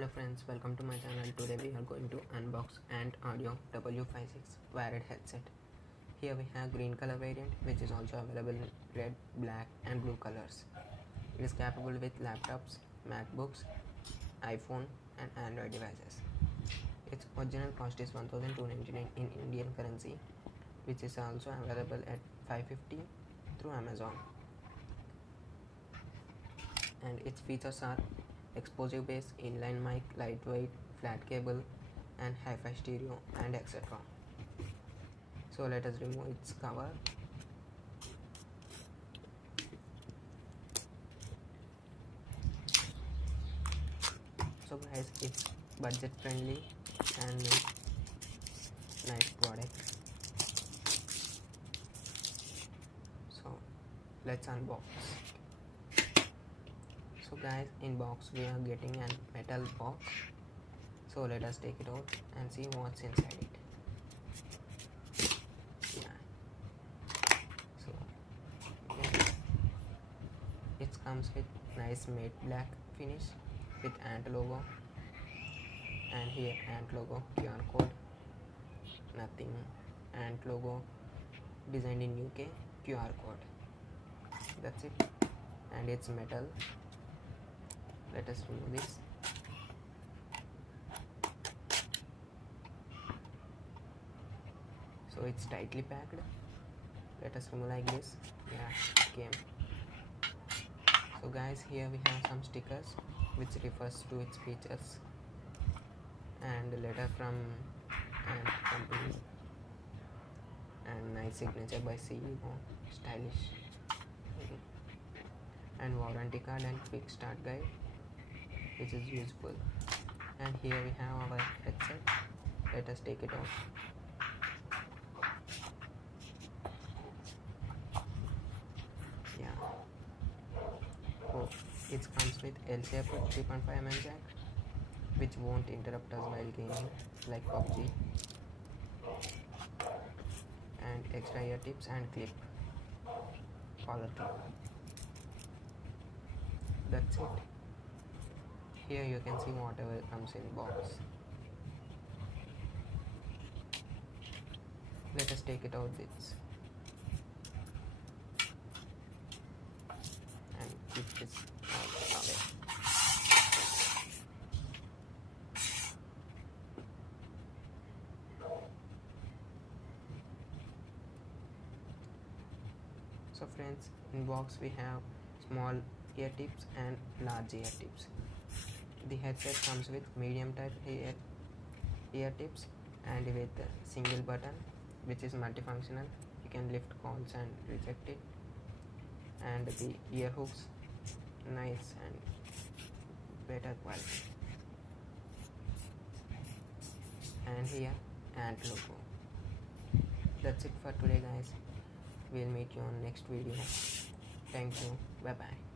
Hello friends, welcome to my channel. Today we are going to unbox Ant Audio W56 wired headset. Here we have green color variant which is also available in red, black and blue colors. It is capable with laptops, MacBooks, iPhone and Android devices. Its original cost is 1299 in Indian currency, which is also available at 550 through Amazon. And its features are explosive bass, inline mic, lightweight, flat cable and hi-fi stereo and etc. So let us remove its cover. So guys, it's budget friendly and nice product. So let's unbox. So guys, in box we are getting a metal box. So let us take it out and see what's inside it. So it comes with nice matte black finish with Ant logo, and here Ant logo, QR code, nothing, Ant logo, designed in UK, QR code. That's it, and it's metal. Let us remove this. So it's tightly packed. Let us remove like this. Yeah, it came. So guys, here we have some stickers which refers to its features and a letter from Ant company and nice signature by CEO, stylish, and warranty card and quick start guide which is useful. And here we have our headset. Let us take it off. Oh, it comes with L-shaped 3.5mm jack which won't interrupt us while gaming like PUBG, and extra ear tips and clip, collar clip. That's it. Here you can see whatever comes in box. Let us take it out this and keep this out away. So friends, in box we have small ear tips and large ear tips. The headset comes with medium type ear tips and with a single button which is multifunctional. You can lift calls and reject it. And the ear hooks, nice and better quality. And here Ant logo. That's it for today guys. We'll meet you on next video. Thank you. Bye bye.